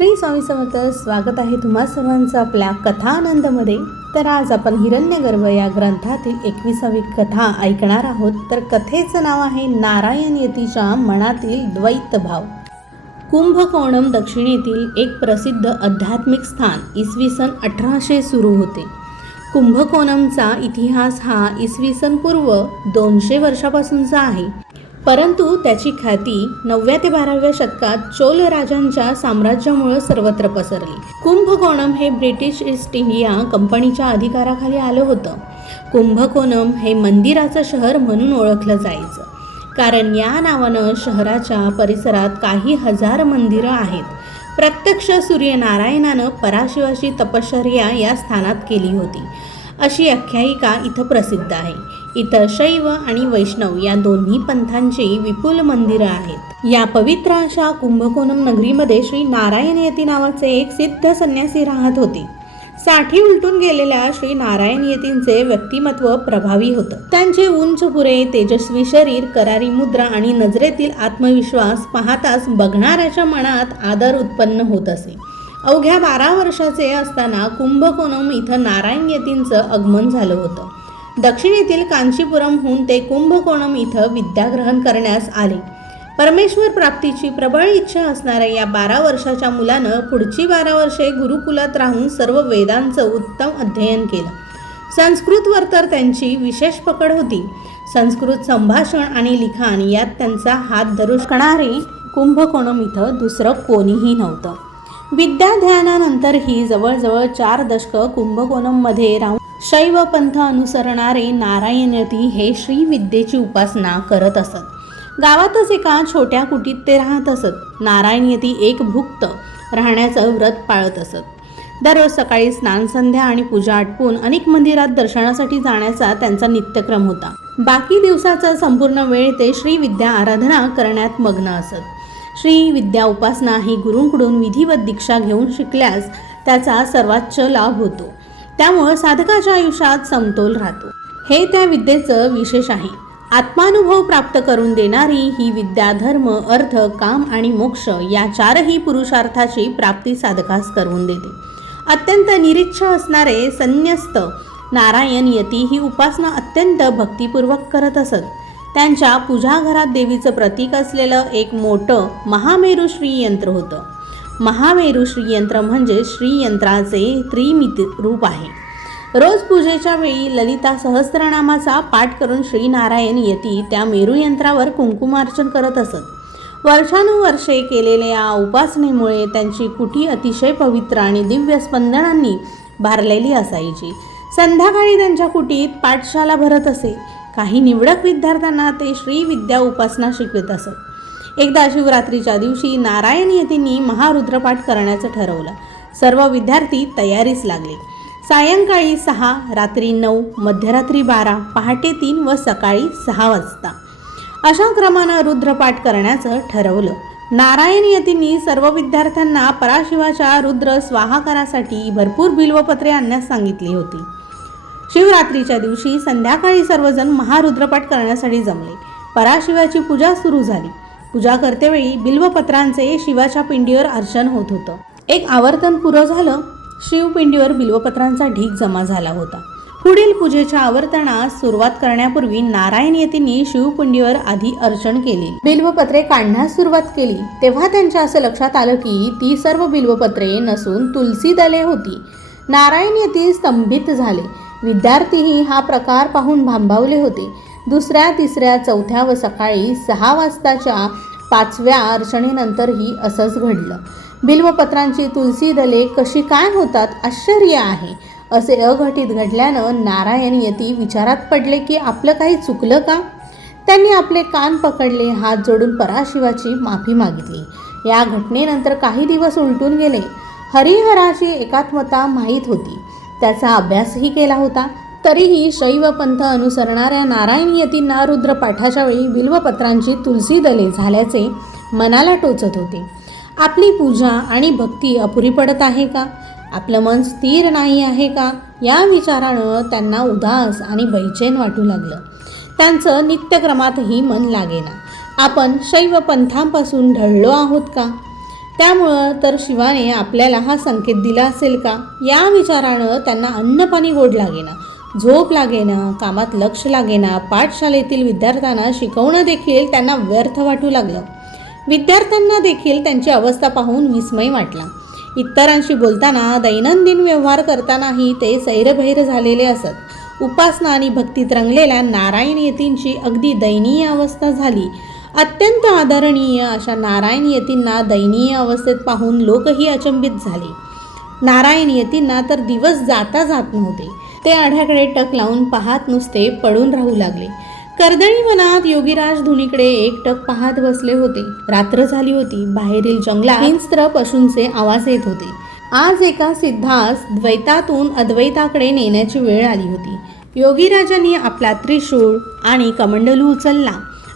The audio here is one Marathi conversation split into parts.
श्री स्वामी समर्थ. स्वागत आहे तुम्हा सर्वांचं आपल्या कथानंदमध्ये. तर आज आपण हिरण्यगर्भ या ग्रंथातील 21वी कथा ऐकणार आहोत. तर कथेचं नाव आहे नारायण यतीच्या मनातील द्वैत भाव. कुंभकोणम दक्षिणेतील एक प्रसिद्ध आध्यात्मिक स्थान इसवी सन 1800 सुरू होते. कुंभकोणमचा इतिहास हा इसवी सन पूर्व 200 वर्षापासूनचा आहे, परंतु त्याची ख्याती 9व्या ते 12व्या शतकात चोल राजांच्या साम्राज्यामुळे सर्वत्र पसरली. कुंभकोणम हे ब्रिटिश ईस्ट इंडिया कंपनीच्या अधिकाराखाली आलं होतं. कुंभकोणम हे मंदिराचं शहर म्हणून ओळखलं जायचं, कारण या नावानं शहराच्या परिसरात काही हजार मंदिरं आहेत. प्रत्यक्ष सूर्यनारायणानं पराशिवाची तपश्चर्या या स्थानात केली होती, अशी आख्यायिका इथं प्रसिद्ध आहे. इथं शैव आणि वैष्णव या दोन्ही पंथांची विपुल मंदिरं आहेत. या पवित्र अशा कुंभकोणम नगरीमध्ये श्री नारायण यती नावाचे एक सिद्ध संन्यासी राहत होते. साठी उलटून गेलेल्या श्री नारायण यतींचे व्यक्तिमत्व प्रभावी होतं. त्यांचे उंच पुरे, तेजस्वी शरीर, करारी मुद्रा आणि नजरेतील आत्मविश्वास पाहताच बघणाऱ्याच्या मनात आदर उत्पन्न होत असे. अवघ्या 12 वर्षाचे असताना कुंभकोणम इथं नारायण यतींचं आगमन झालं होतं. दक्षिणेतील कांचीपुरमहून ते कुंभकोणम इथं विद्याग्रहण करण्यास आले. परमेश्वर प्राप्तीची प्रबळ इच्छा असणाऱ्या या 12 वर्षाच्या मुलानं पुढची 12 वर्षे गुरुकुलात राहून सर्व वेदांचं उत्तम अध्ययन केलं. संस्कृतवर तर त्यांची विशेष पकड होती. संस्कृत संभाषण आणि लिखाण यात त्यांचा हात धरू शकणारे कुंभकोणम इथं दुसरं कोणीही नव्हतं. विद्याध्ययनानंतरही जवळजवळ 4 दशकं कुंभकोणममध्ये राहून शैव पंथ अनुसरणारे नारायण यती हे श्री विद्येची उपासना करत असत. गावातच एका छोट्या कुटीत ते राहत असत. नारायण यती एक भुक्त राहण्याचं व्रत पाळत असत. दररोज सकाळी स्नान, संध्या आणि पूजा आटपून अनेक मंदिरात दर्शनासाठी जाण्याचा त्यांचा नित्यक्रम होता. बाकी दिवसाचा संपूर्ण वेळ ते श्री विद्या आराधना करण्यात मग्न असत. श्री विद्या उपासना ही गुरूंकडून विधिवत दीक्षा घेऊन शिकल्यास त्याचा सर्वोच्च लाभ होतो. त्यामुळे साधकाच्या आयुष्यात समतोल राहतो. हे त्या विद्येचं विशेष आहे. आत्मानुभव प्राप्त करून देणारी ही विद्या धर्म, अर्थ, काम आणि मोक्ष या 4ही पुरुषार्थाची प्राप्ती साधकास करून देते. अत्यंत निरीच्छ असणारे संन्यस्त नारायण यती ही उपासना अत्यंत भक्तिपूर्वक करत असत. त्यांच्या पूजाघरात देवीचं प्रतीक असलेलं एक मोठं महामेरू श्रीयंत्र होतं. महामेरू श्रीयंत्र म्हणजे श्रीयंत्राचे त्रिमिती रूप आहे. रोज पूजेच्या वेळी ललिता सहस्त्रनामाचा पाठ करून श्रीनारायण यती त्या मेरुयंत्रावर कुंकुमार्चन करत असत. वर्षानुवर्षे केलेल्या या उपासनेमुळे त्यांची कुटी अतिशय पवित्र आणि दिव्य स्पंदनांनी भारलेली असायची. संध्याकाळी त्यांच्या कुटीत पाठशाला भरत असे. काही निवडक विद्यार्थ्यांना ते श्री विद्या उपासना शिकवत असत. एकदा शिवरात्रीच्या दिवशी नारायण यतींनी महारुद्रपाठ करण्याचं ठरवलं. सर्व विद्यार्थी तयारीस लागले. सायंकाळी 6, रात्री 9, मध्यरात्री 12, पहाटे 3 व सकाळी 6 वाजता अशा क्रमानं रुद्रपाठ करण्याचं ठरवलं. नारायण यतींनी सर्व विद्यार्थ्यांना पराशिवाच्या रुद्र स्वाहाकारासाठी भरपूर बिल्वपत्रे आणण्यास सांगितली होती. शिवरात्रीच्या दिवशी संध्याकाळी सर्वजण महारुद्रपाठ करण्यासाठी जमले. पराशिवाची पूजा सुरू झाली. पूजा करतेवेळी बिल्वपत्रांचे शिवाच्या पिंडीवर अर्चन होत होतं. एक आवर्तन पुरं झालं. शिवपिंडीवर बिल्वपत्रांचा ढीग जमा झाला होता. पुढील पूजेच्या आवर्तनास सुरुवात करण्यापूर्वी नारायण यतींनी शिवपिंडीवर आधी अर्चन केली. बिल्वपत्रे काढण्यास सुरुवात केली तेव्हा त्यांच्या असं लक्षात आलं की ती सर्व बिल्वपत्रे नसून तुलसी दले होती. नारायण यती स्तंभित झाले. विद्यार्थीही हा प्रकार पाहून भांबावले होते. दुसऱ्या, तिसऱ्या, चौथ्या व सकाळी 6 वाजताच्या 5व्या अर्चनेनंतरही असंच घडलं. बिल्वपत्रांची तुलसी दले कशी काय होतात, आश्चर्य आहे. असे अघटित घडल्यानं नारायण यती विचारात पडले की आपलं काही चुकलं का. त्यांनी आपले कान पकडले, हात जोडून पराशिवाची माफी मागितली. या घटनेनंतर काही दिवस उलटून गेले. हरिहराची एकात्मता माहीत होती. त्याचा अभ्यासही केला होता. तरीही शैव पंथ अनुसरणाऱ्या नारायण यतींना रुद्रपाठाच्या वेळी बिल्वपत्रांची तुलसी दले झाल्याचे मनाला टोचत होते. आपली पूजा आणि भक्ती अपुरी पडत आहे का, आपलं मन स्थिर नाही आहे का, या विचारानं त्यांना उदास आणि बैचैन वाटू लागलं. त्यांचं नित्यक्रमातही मन लागेना. आपण शैव पंथांपासून ढळलो आहोत का. त्यामुळं तर शिवाने आपल्याला हा संकेत दिला असेल का? या विचारानं त्यांना अन्नपाणी गोड लागेना, झोप लागेना, कामात लक्ष लागेना, पाठशाळेतील विद्यार्थ्यांना शिकवणं देखील त्यांना व्यर्थ वाटू लागलं. विद्यार्थ्यांना देखील त्यांची अवस्था पाहून विस्मय वाटला. इतरांशी बोलताना, दैनंदिन व्यवहार करतानाही ते सैरभैर झालेले असत. उपासना आणि भक्तीत रंगलेल्या नारायण यतींची अगदी दयनीय अवस्था झाली. अत्यंत आदरणीय अशा नारायण यतींना दयनीय अवस्थेत पाहून लोकही अचंबित झाले. नारायण यतींना तर दिवस जाता जात नव्हते. ते आढ्याकडे टक लावून पाहत नुसते पडून राहू लागले. कर्दळी वनात योगीराज धुनीकडे एकटक पाहत बसले होते. रात्र झाली होती. बाहेरील जंगलात हिंस्त्र पशूंचे आवाज येत होते. आज एका सिद्धास द्वैतातून अद्वैताकडे नेण्याची वेळ आली होती. योगीराजांनी आपला त्रिशूळ आणि कमंडलू उचलला.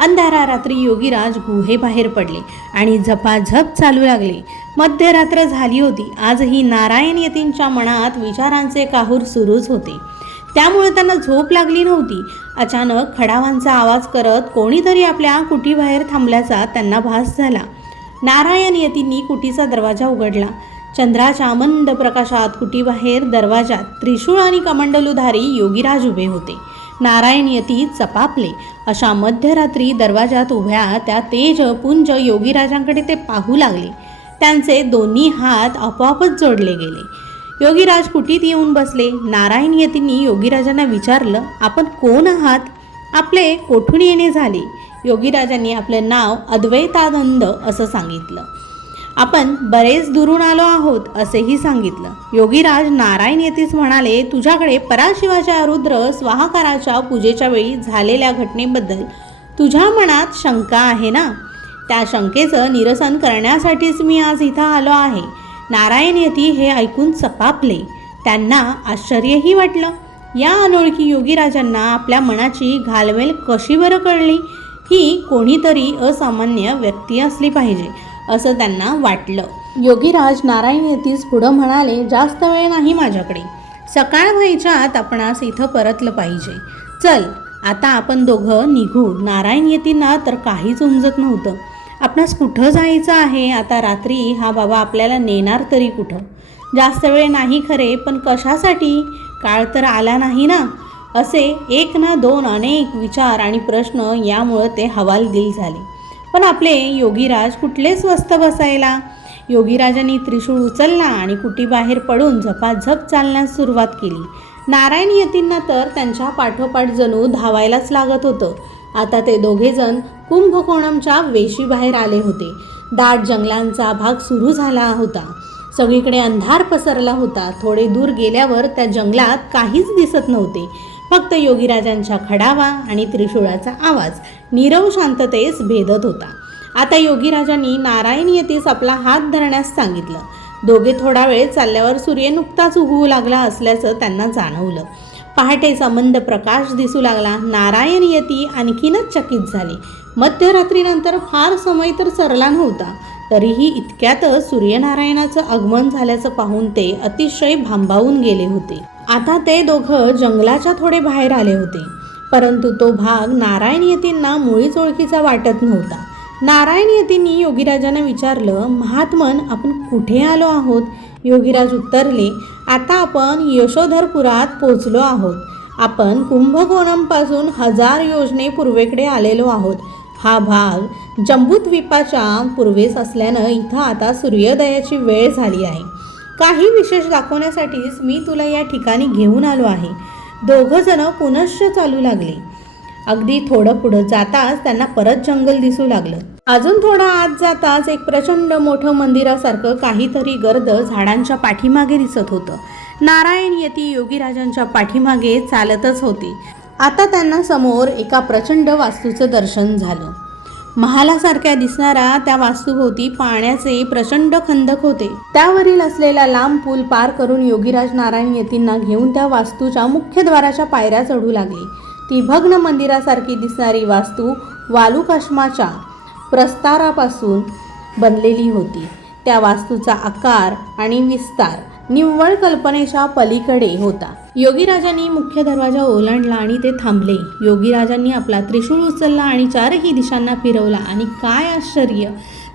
अंधारा रात्री योगीराज गुहेबाहेर पडले आणि झपाझप चालू लागले. मध्यरात्र झाली होती. आजही नारायण यतींच्या मनात विचारांचे काहूर सुरूच होते. त्यामुळे त्यांना झोप लागली नव्हती. अचानक खडावांचा आवाज करत कोणीतरी आपल्या कुटीबाहेर थांबल्याचा त्यांना भास झाला. नारायण यतींनी कुटीचा दरवाजा उघडला. चंद्राच्या मंद प्रकाशात कुटीबाहेर दरवाजात त्रिशूळ आणि कमंडलूधारी योगीराज उभे होते. नारायण यती चपापले. अशा मध्यरात्री दरवाजात उभ्या त्या तेजपुंज योगीराजांकडे ते पाहू लागले. त्यांचे दोन्ही हात आपोआपच जोडले गेले. योगीराज कुटीत येऊन बसले. नारायण यतींनी योगीराजांना विचारलं, आपण कोण आहात? आपले कोठून येणे झाले? योगीराजांनी आपलं नाव अद्वैतानंद असं सांगितलं. आपण बरेच दुरून आलो आहोत असेही सांगितलं. योगीराज नारायण यतीस म्हणाले, तुझ्याकडे पराशिवाच्या रुद्र स्वाहाकाराच्या पूजेच्या वेळी झालेल्या घटनेबद्दल तुझ्या मनात शंका आहे ना? त्या शंकेचं निरसन करण्यासाठीच मी आज इथं आलो आहे. नारायण यती हे ऐकून चपापले. त्यांना आश्चर्यही वाटलं. या अनोळखी योगीराजांना आपल्या मनाची घालमेल कशी बरं कळली? ही कोणीतरी असामान्य व्यक्ती असली पाहिजे असं त्यांना वाटलं. योगीराज नारायण यतीस पुढं म्हणाले, जास्त वेळ नाही माझ्याकडे. सकाळ व्हायच्या आत आपणास इथं परतलं पाहिजे. चल आता आपण दोघं निघू. नारायण यतींना तर काहीच उमजत नव्हतं. आपणास कुठं जायचं आहे? आता रात्री हा बाबा आपल्याला नेणार तरी कुठं? जास्त वेळ नाही खरे, पण कशासाठी? काळ तर आला नाही ना? असे एक ना दोन अनेक विचार आणि प्रश्न यामुळं ते हवालदिल झाले. पण आपले योगीराज कुठले स्वस्थ बसायला? योगीराजांनी त्रिशूळ उचलला आणि कुटीबाहेर पडून झपाझप चालण्यास सुरुवात केली. नारायण यतींना तर त्यांच्या पाठोपाठ जणू धावायलाच लागत होतं. आता ते दोघेजण कुंभकोणमच्या वेशीबाहेर आले होते. दाट जंगलांचा भाग सुरू झाला होता. सगळीकडे अंधार पसरला होता. थोडे दूर गेल्यावर त्या जंगलात काहीच दिसत नव्हते. फक्त योगीराजांच्या खडावा आणि त्रिशूळाचा आवाज नीरव शांततेस भेदत होता. आता योगीराजांनी नारायण यतीस आपला हात धरण्यास सांगितलं. दोघे थोडा वेळ चालल्यावर सूर्य नुकताच उगवू लागला असल्याचं त्यांना जाणवलं. पहाटेचा मंद प्रकाश दिसू लागला. नारायण यती आणखीनच चकित झाले. मध्यरात्रीनंतर फार समय तर सरला नव्हता, तरीही इतक्यातच सूर्यनारायणाचं आगमन झाल्याचं पाहून ते अतिशय भांबावून गेले होते. आता ते दोघं जंगलाच्या थोडे बाहेर आले होते, परंतु तो भाग नारायण यतींना मुळीच ओळखीचा वाटत नव्हता. नारायण यतींनी योगीराजांना विचारलं, महात्मन आपण कुठे आलो आहोत? योगीराज उत्तरले, आता आपण यशोधरपुरात पोचलो आहोत. आपण कुंभकोणमपासून 1000 योजने पूर्वेकडे आलेलो आहोत. हा भाग जंबूद्वीपाच्या पूर्वेस असल्यानं इथं आता सूर्योदयाची वेळ झाली आहे. काही विशेष दाखवण्यासाठीच मी तुला या ठिकाणी घेऊन आलो आहे. दोघं जण पुनश्च चालू लागले. अगदी थोडं पुढं जाताच त्यांना परत जंगल दिसू लागलं. अजून थोडा आत जाताच एक प्रचंड मोठं मंदिरासारखं काहीतरी गर्द झाडांच्या पाठीमागे दिसत होतं. नारायण यती योगीराजांच्या पाठीमागे चालतच होते. आता त्यांना समोर एका प्रचंड वास्तूचं दर्शन झालं. महालासारख्या दिसणाऱ्या त्या वास्तूभोवती पाण्याचे प्रचंड खंदक होते. त्यावरील असलेला लांब पूल पार करून योगीराज नारायण यतींना घेऊन त्या वास्तूच्या मुख्य द्वाराच्या पायऱ्या चढू लागले. ती भग्न मंदिरासारखी दिसणारी वास्तू वालुकाश्माच्या प्रस्तारापासून बनलेली होती. त्या वास्तूचा आकार आणि विस्तार निव्वळ कल्पनेच्या पलीकडे होता. योगीराजांनी मुख्य दरवाजा ओलांडला आणि ते थांबले. योगीराजांनी आपला त्रिशूळ उचलला आणि चारही दिशांना फिरवला आणि काय आश्चर्य!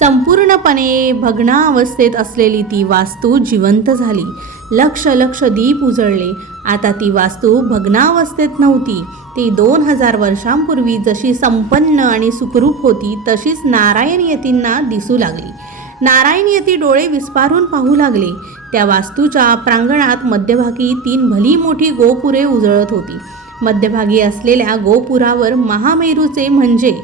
संपूर्णपणे भग्नावस्थेत असलेली ती वास्तू जिवंत झाली. लक्ष लक्ष दीप उजळले. आता ती वास्तू भग्नावस्थेत नव्हती. ती 2000 वर्षांपूर्वी जशी संपन्न आणि सुखरूप होती तशीच नारायण यतींना दिसू लागली. नारायण यती डोळे विस्पारून पाहू लागले. त्या वास्तूच्या प्रांगणात मध्यभागी 3 भली मोठी गोपुरे उजळत होती. मध्यभागी असलेल्या गोपुरावर महामेरूचे म्हणजे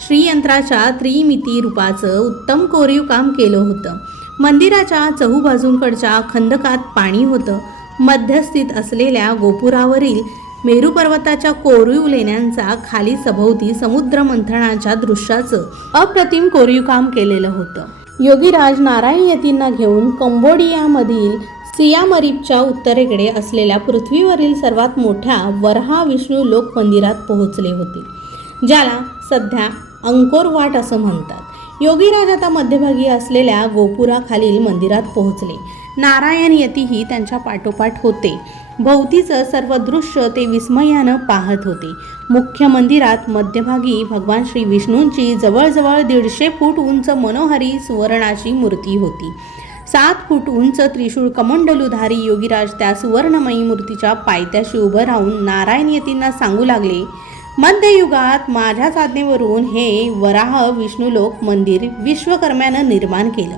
श्रीयंत्राच्या त्रिमिती रूपाचं उत्तम कोरीव काम केलं होतं. मंदिराच्या चहूबाजूंकडच्या खंदकात पाणी होतं. मध्यस्थित असलेल्या गोपुरावरील मेरू पर्वताच्या कोरीव लेण्यांचा खाली सभोवती समुद्र मंथनाच्या दृश्याचं अप्रतिम कोरीव काम केलेलं होतं. योगीराज नारायण यतींना घेऊन कंबोडियामधील सियामरीपच्या उत्तरेकडे असलेल्या पृथ्वीवरील सर्वात मोठ्या वराह विष्णू लोक मंदिरात पोहोचले होते, ज्याला सध्या अंकोर वाट असं म्हणतात. योगीराज आता मध्यभागी असलेल्या गोपुराखालील मंदिरात पोहोचले. नारायण यतीही त्यांच्या पाठोपाठ होते. भोवतीचं सर्व दृश्य ते विस्मयानं पाहत होते. मुख्य मंदिरात मध्यभागी भगवान श्री विष्णूंची जवळजवळ 150 फूट उंच मनोहरी सुवर्णाची मूर्ती होती. 7 फूट उंच त्रिशूळ कमंडलूधारी योगीराज त्या सुवर्णमयी मूर्तीच्या पायथ्याशी उभं राहून नारायण यतींना सांगू लागले, मध्ययुगात माझ्याच आज्ञेवरून हे वराह विष्णुलोक मंदिर विश्वकर्म्यानं निर्माण केलं.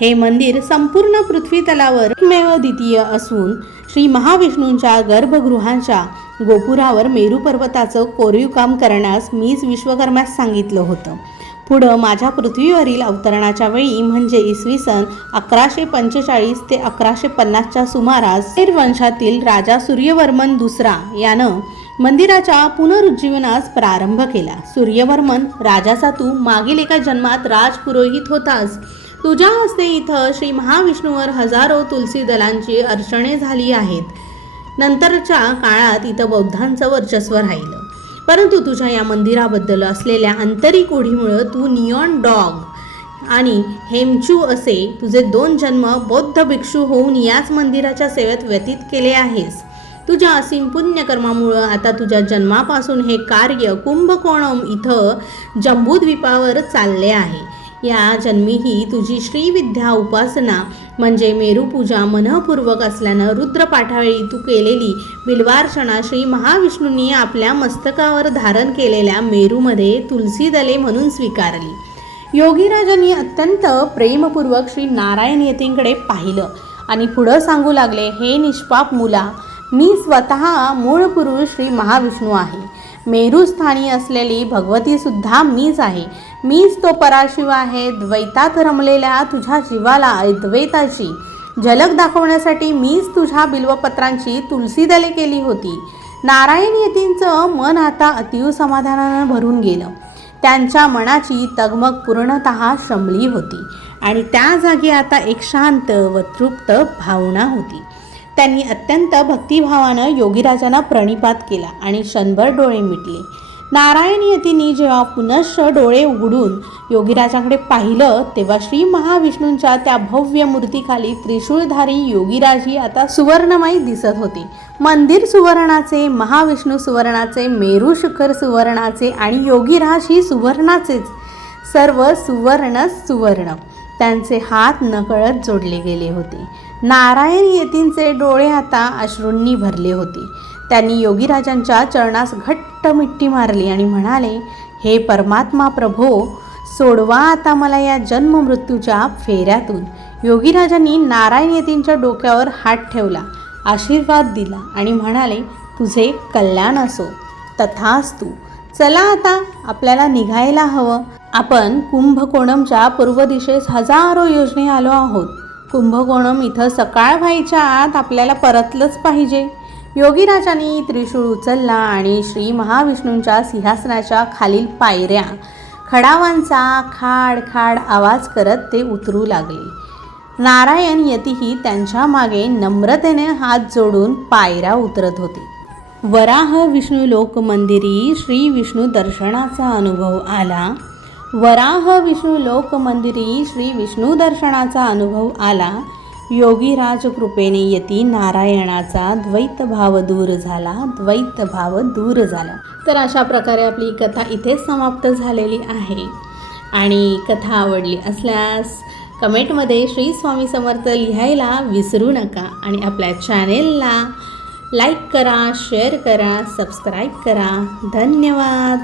हे मंदिर संपूर्ण पृथ्वी तलावर एकमेव द्वितीय असून श्री महाविष्णूंच्या गर्भगृहाच्या गोपुरावर मेरू पर्वताचं कोरीव काम करण्यास मीच विश्वकर्म्यास सांगितलं होतं. पुढं माझ्या पृथ्वीवरील अवतरणाच्या वेळी म्हणजे इसवी सन 1145 ते 1150च्या सुमारास वंशातील राजा सूर्यवर्मन दुसरा यानं मंदिराच्या पुनरुज्जीवनास प्रारंभ केला. सूर्यवर्मन राजाचा तू मागील एका जन्मात राजपुरोहित होतास. तुझ्या हस्ते इथं श्री महाविष्णूवर हजारो तुलसी दलांची अर्चने झाली आहेत. नंतरच्या काळात इथं बौद्धांचं वर्चस्व राहिलं. परंतु तुझ्या या मंदिराबद्दल असलेल्या आंतरिक ओढीमुळं तू नियॉन डॉग आणि हेमचू असे तुझे 2 जन्म बौद्ध भिक्षू होऊन याच मंदिराच्या सेवेत व्यतीत केले आहेस. तुझ्या असीम पुण्यकर्मामुळं आता तुझ्या जन्मापासून हे कार्य कुंभकोणम इथं जम्बूद्वीपावर चालले आहे. या जन्मीही तुझी श्रीविद्या उपासना म्हणजे मेरूपूजा मनःपूर्वक असल्यानं रुद्रपाठावेळी तू केलेली बिल्वार्चना श्री महाविष्णूंनी आपल्या मस्तकावर धारण केलेल्या मेरूमध्ये तुलसी दले म्हणून स्वीकारली. योगीराजांनी अत्यंत प्रेमपूर्वक श्री नारायण यतींकडे पाहिलं आणि पुढं सांगू लागले, हे निष्पाप मुला, मी स्वतः मूळ पुरुष श्री महाविष्णू आहे. मेरूस्थानी असलेली भगवती सुद्धा मीच आहे. मीच तो पराशिव आहे. द्वैतात रमलेल्या तुझ्या जीवाला अद्वैताची झलक दाखवण्यासाठी मीच तुझ्या बिल्वपत्रांची तुलसी दले केली होती. नारायण यतींचं मन आता अतीव समाधानानं भरून गेलं. त्यांच्या मनाची तगमग पूर्णतः शमली होती आणि त्या जागी आता एक शांत व तृप्त भावना होती. त्यांनी अत्यंत भक्तिभावानं योगीराजांना प्रणिपात केला आणि क्षणभर डोळे मिटले. नारायण यतींनी जेव्हा पुनश्च डोळे उघडून योगीराजांकडे पाहिलं तेव्हा श्री महाविष्णूंच्या त्या भव्य मूर्तीखाली त्रिशूळधारी योगीराजही आता सुवर्णमय दिसत होते. मंदिर सुवर्णाचे, महाविष्णू सुवर्णाचे, मेरू शिखर सुवर्णाचे आणि योगीराज ही सुवर्णाचेच. सर्व सुवर्णच सुवर्ण. त्यांचे हात नकळत जोडले गेले होते. नारायण यतींचे डोळे आता अश्रूंनी भरले होते. त्यांनी योगीराजांच्या चरणास घट्ट मिठी मारली आणि म्हणाले, हे परमात्मा प्रभो, सोडवा आता मला या जन्म मृत्यूच्या फेऱ्यातून. योगीराजांनी नारायण यतींच्या डोक्यावर हात ठेवला, आशीर्वाद दिला आणि म्हणाले, तुझे कल्याण असो. तथास्तु. चला आता आपल्याला निघायला हवं. आपण कुंभकोणमच्या पूर्व दिशेस हजारो योजने आलो आहोत. कुंभकोणम इथं सकाळ व्हायच्या आत आपल्याला परतलंच पाहिजे. योगीराजांनी त्रिशूळ उचलला आणि श्री महाविष्णूंच्या सिंहासनाच्या खालील पायऱ्या खडावांचा खाड खाड आवाज करत ते उतरू लागले. नारायण यतीही त्यांच्या मागे नम्रतेने हात जोडून पायऱ्या उतरत होते. वराह विष्णू लोक मंदिरी श्री विष्णू दर्शनाचा अनुभव आला. वराह विष्णू लोक मंदिरी श्री विष्णू दर्शनाचा अनुभव आला. योगीराज कृपेने यती नारायणाचा द्वैत भाव दूर झाला. द्वैत भाव दूर झाला. तर अशा प्रकारे आपली कथा इथेच समाप्त झालेली आहे. आणि कथा आवडली असल्यास कमेंटमध्ये श्री स्वामी समर्थ लिहायला विसरू नका आणि आपल्या चॅनेलला लाईक करा, शेअर करा, सबस्क्राईब करा. धन्यवाद.